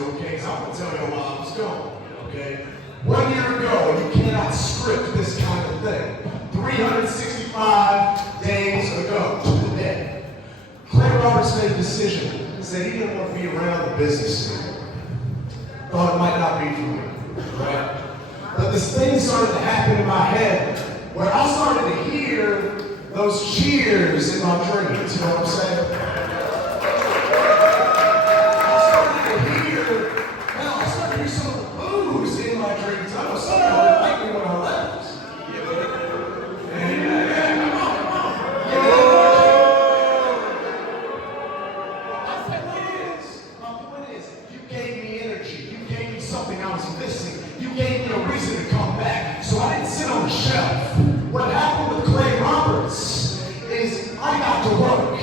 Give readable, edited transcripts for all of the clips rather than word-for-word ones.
okay? Because I'm going to tell you where I was going, okay? 1 year ago, you cannot script this kind of thing. 365 days ago to the day, Clay Roberts made a decision. He said he didn't want to be around the business scene. Thought it might not be for me, right? But this thing started to happen in my head where I started to hear those cheers in my dreams, you know what I'm saying? I started to hear some of the booze in my dreams. I know some of y'all didn't like me when I left. Yeah, come on. My point is, you gave me energy. You gave me something I was missing. You gave me a reason to come back. So I didn't sit on the shelf. What happened with Clay Roberts is I got to work.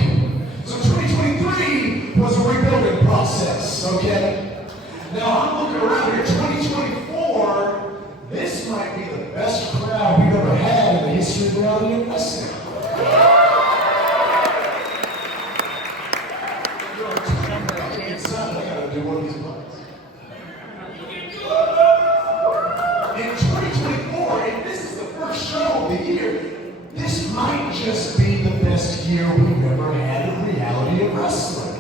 So 2023 was a rebuilding process, okay? Now I'm looking around here, 2024, this might be the best crowd we've ever had in the history of reality and wrestling. I gotta do one of these buttons. In 2024, if this is the first show of the year, this might just be the best year we've ever had in reality of wrestling.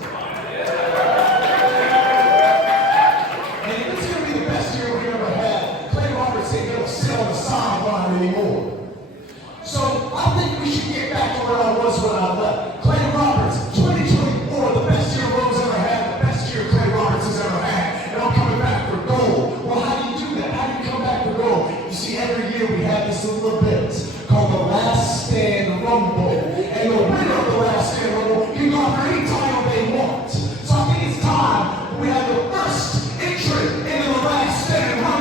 And if it's going to be the best year we've ever had, Clay Roberts ain't going to sit on the sideline anymore. So I think we should get back to where I was when I left. Clay Roberts, 2024, the best year Rose ever had, the best year Clay Roberts has ever had. And I'm coming back for gold. Well, how do you do that? How do you come back for gold? You see, every year we have this little bit called the Last Stand Rumble. And the winner of the Last Stand Rumble can go for any title they want. So I think it's time we have the first entry into the Last Stand Rumble.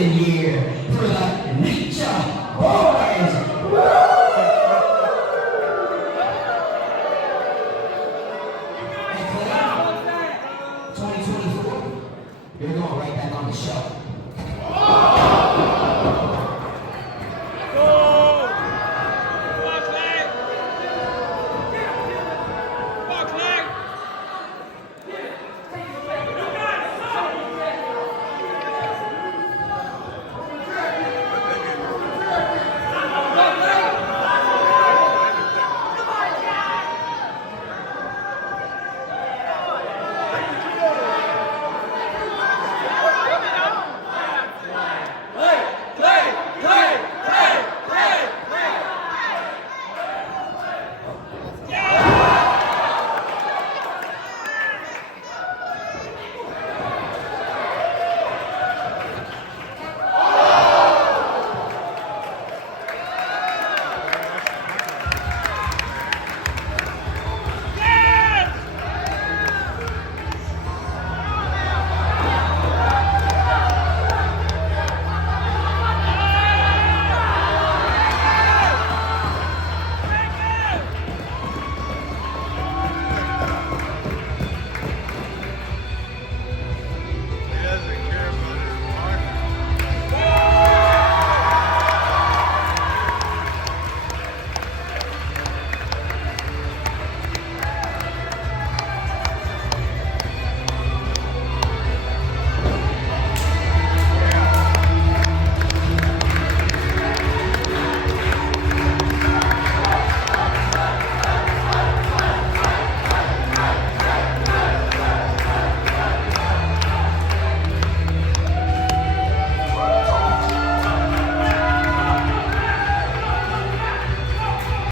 Year for the Nature Boys. 2024, you're going right back on the show.